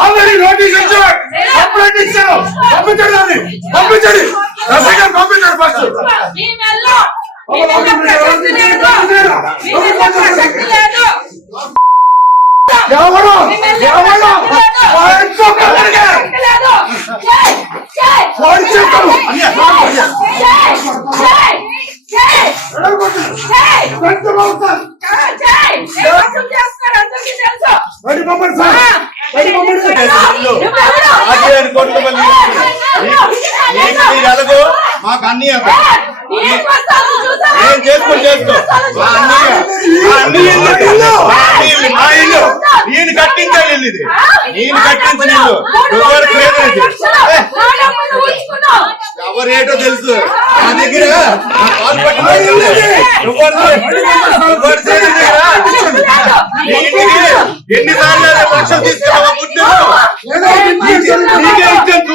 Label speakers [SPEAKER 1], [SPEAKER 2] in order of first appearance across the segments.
[SPEAKER 1] Already notice ఇచ్చారు. Complaint ఇచ్చారు. పంపించండి దాన్ని. పంపించండి. ఎస్ఐ గారు పంపించండి. ఫస్ట్ ఎవరు? ఎవరు? చేతులు రెడీ పంపండి సార్. రెడీ పంపండి
[SPEAKER 2] ఆర్టీఐ కోర్టులో మళ్ళీ నీకు నీ ఎలాగో? మాకు అన్నయ్య ఏం చేసుకొని చేసుకో నేను కట్టించాలి ఇది. నేను కట్టించిన ఇల్లు. ఎవరు క్రేజ్ ఇది ఏ, ఎవరేటో తెలుసు. నా దగ్గర కాలు ఎవరు ఎవరు చేయని దగ్గర నీ ఇంటికి ఎన్నిసార్లు లక్షలు తీసుకున్నావా నీకే ఇచ్చాను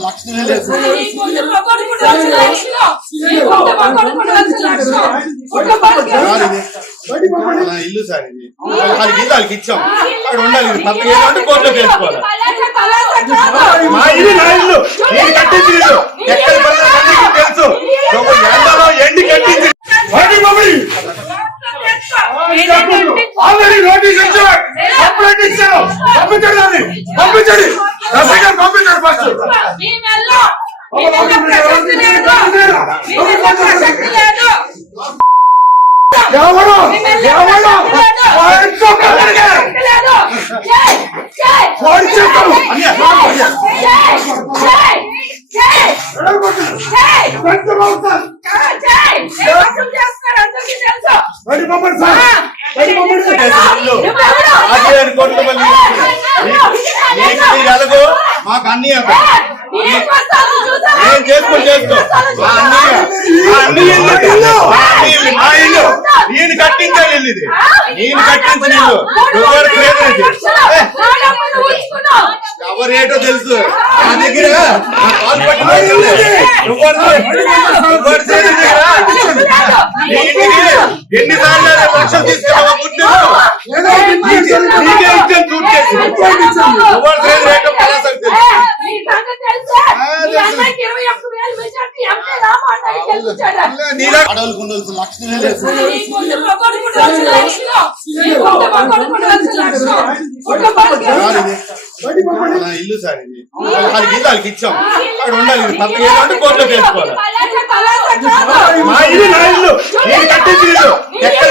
[SPEAKER 2] లక్షణమే లేదు ఇల్లు సార్ ఇది. వాళ్ళకి ఇచ్చాం. అక్కడ ఉండాలి. ఏదంటే కోర్టులో చేసుకోవాలి మా ఇల్లు నా ఇల్లు. నేను కట్టించిన ఇల్లు. ఎక్కడ పడినా అందరికీ తెలుసు. నువ్వు ఎండలో ఎండి కట్టించి
[SPEAKER 1] రెడీ పంపండి ఆల్రెడీ నోటీస్ ఇచ్చారు కంప్లైంట్ ఇచ్చారు పంపించండి దాన్ని. పంపించండి. గారు పంపించండి ఫస్ట్ ఎవరు ఎవరు వాడితో కలగ వాడి చేతులు రెడీ పంపండి సార్ రెడీ పంపండి
[SPEAKER 2] ఆర్టీఐ కోర్టులో మళ్ళీ నీకు నీ ఎలాగో మాకు అన్నయ్య ఏం చేసుకొని చేసుకో మా అన్నయ్య మా అన్నయ్య ఇల్లు ఇది. మా అన్నయ్య ఇల్లు. మా ఇల్లు నేను కట్టించాలి ఇల్లు ఇది. నేను కట్టించిన ఇల్లు. ఎవరు క్రేజ్ ఇది ఏ, ఎవరేటో తెలుసు. నా దగ్గర ఎన్నిసార్లు లక్షలు తీసుకున్నావా ముద్దు నీకే ఇచ్చాను సూట్ కేసు ఎవరు చేయని రేటు పలాసకు తెలుసు నీలా అడవులకు ఉండవలసిన లక్షణమే లేదు సార్ ఇది
[SPEAKER 1] రెడీ పంపండి
[SPEAKER 2] నా ఇల్లు సార్ ఇది. వాళ్ళకి ఇల్లు వాళ్ళకి ఇచ్చాం. అక్కడ ఉండాలి ఇది పక్కన ఏదంటే కోర్టులో చేసుకోవాలి మా ఇల్లు నా ఇల్లు. నేను ఇల్లు. ఎక్కడ